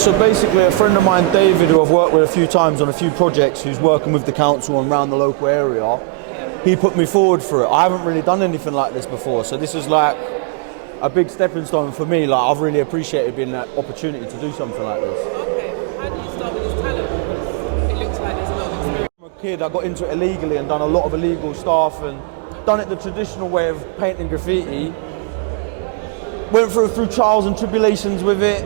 So basically a friend of mine, David, who I've worked with a few times on a few projects, who's working with the council and around the local area, he put me forward for it. I haven't really done anything like this before, so this is like a big stepping stone for me. Like, I've really appreciated being that opportunity to do something like this. Okay, how do you start with this talent? Because it looks like there's a lot of experience. I'm a kid, I got into it illegally and done a lot of illegal stuff and done it the traditional way of painting graffiti. Went through trials and tribulations with it.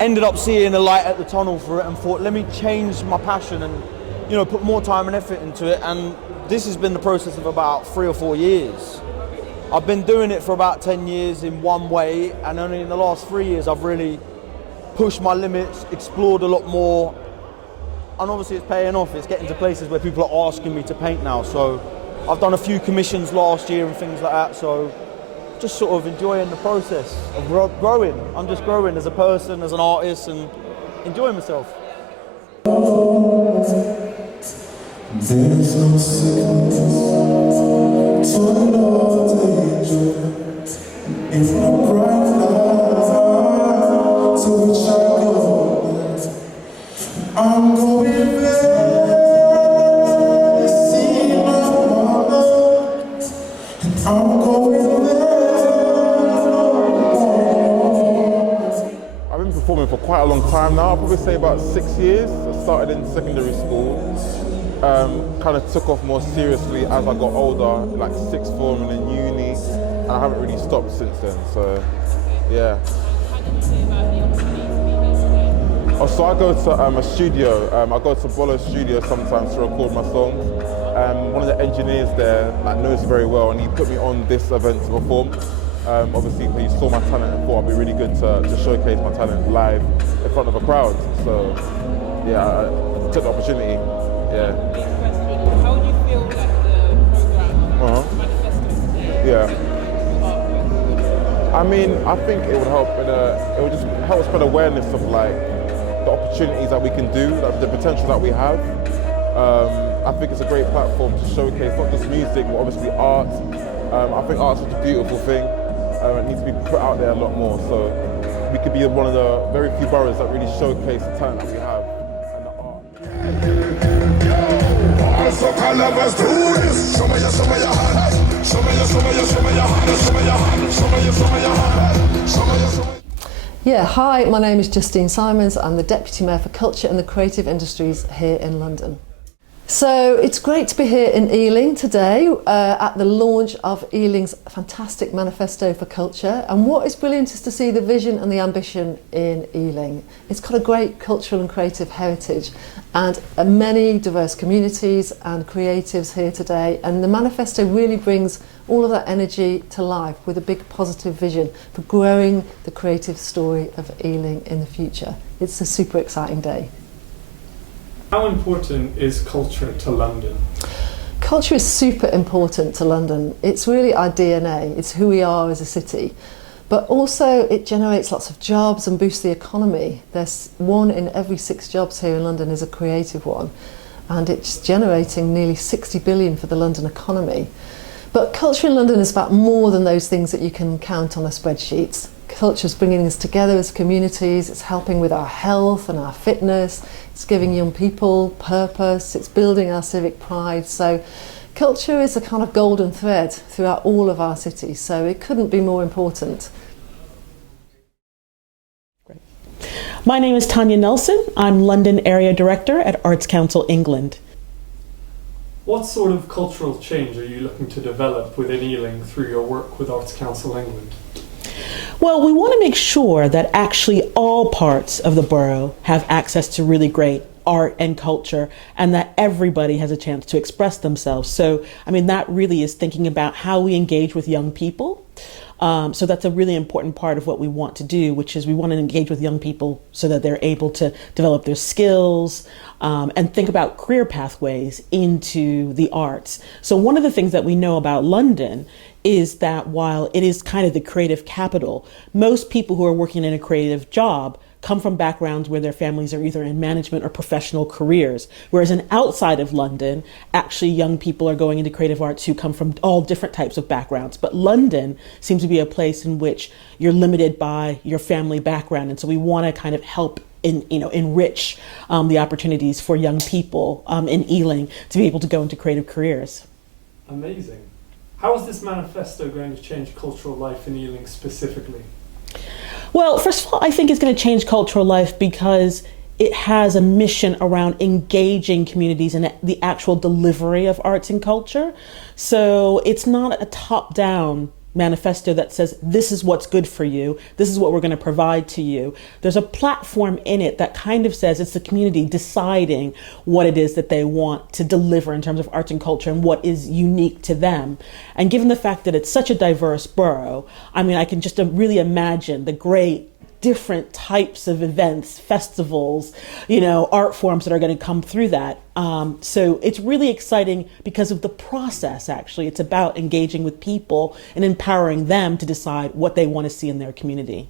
Ended up seeing a light at the tunnel for it and thought, let me change my passion and, you know, put more time and effort into it. And this has been the process of about 3 or 4 years. I've been doing it for about 10 years in one way, and only in the last 3 years I've really pushed my limits, explored a lot more, and obviously it's paying off. It's getting to places where people are asking me to paint now. So I've done a few commissions last year and things like that. So just sort of enjoying the process of growing. I'm just growing as a person, as an artist, and enjoying myself. There's no sickness, toil or danger, if no bright light to which I go. I'm going there to see my mother, and I'm going there. I've been performing for quite a long time now. I'll probably say about 6 years. I started in secondary school. Kind of took off more seriously as I got older, like sixth form and then uni, and I haven't really stopped since then. So, yeah. How did you say about the opportunity to be here today? Oh, so I go to a studio. I go to Bolo's studio sometimes to record my songs. One of the engineers there knows very well, and he put me on this event to perform. Obviously, he saw my talent and thought it'd be really good to showcase my talent live in front of a crowd. So, yeah, I took the opportunity. Yeah. Big question. How would you feel like the program Manifesto today? Yeah. I mean, I think it would help. It would just help spread awareness of like the opportunities that we can do, like, the potential that we have. I think it's a great platform to showcase not just music, but obviously art. I think art's such a beautiful thing. It needs to be put out there a lot more. So we could be one of the very few boroughs that really showcase the talent that we have and the art. So lovers do this. Show me your hand. Show me your hand. Show me your hand. Show me your hand. Show me your hand. Show me. Yeah, hi, my name is Justine Simons. I'm the Deputy Mayor for Culture and the Creative Industries here in London. So it's great to be here in Ealing today at the launch of Ealing's fantastic Manifesto for Culture. And what is brilliant is to see the vision and the ambition in Ealing. It's got a great cultural and creative heritage and many diverse communities and creatives here today. And the Manifesto really brings all of that energy to life with a big positive vision for growing the creative story of Ealing in the future. It's a super exciting day. How important is culture to London? Culture is super important to London. It's really our DNA. It's who we are as a city. But also it generates lots of jobs and boosts the economy. There's 1 in every 6 jobs here in London is a creative one. And it's generating nearly 60 billion for the London economy. But culture in London is about more than those things that you can count on a spreadsheet. Culture is bringing us together as communities. It's helping with our health and our fitness. It's giving young people purpose. It's building our civic pride. So culture is a kind of golden thread throughout all of our cities. So it couldn't be more important. Great. My name is Tanya Nelson. I'm London Area Director at Arts Council England. What sort of cultural change are you looking to develop within Ealing through your work with Arts Council England? Well, we want to make sure that actually all parts of the borough have access to really great art and culture, and that everybody has a chance to express themselves. So, I mean, that really is thinking about how we engage with young people. So that's a really important part of what we want to do, which is we want to engage with young people so that they're able to develop their skills and think about career pathways into the arts. So one of the things that we know about London is that while it is kind of the creative capital, most people who are working in a creative job come from backgrounds where their families are either in management or professional careers. Whereas outside of London, actually young people are going into creative arts who come from all different types of backgrounds. But London seems to be a place in which you're limited by your family background. And so we want to kind of help enrich the opportunities for young people in Ealing to be able to go into creative careers. Amazing. How is this manifesto going to change cultural life in Ealing specifically? Well, first of all, I think it's going to change cultural life because it has a mission around engaging communities in the actual delivery of arts and culture. So it's not a top-down manifesto that says, this is what's good for you, this is what we're going to provide to you. There's a platform in it that kind of says it's the community deciding what it is that they want to deliver in terms of arts and culture and what is unique to them. And given the fact that it's such a diverse borough, I mean, I can just really imagine the great different types of events, festivals, art forms that are going to come through that. So it's really exciting because of the process, actually. It's about engaging with people and empowering them to decide what they want to see in their community.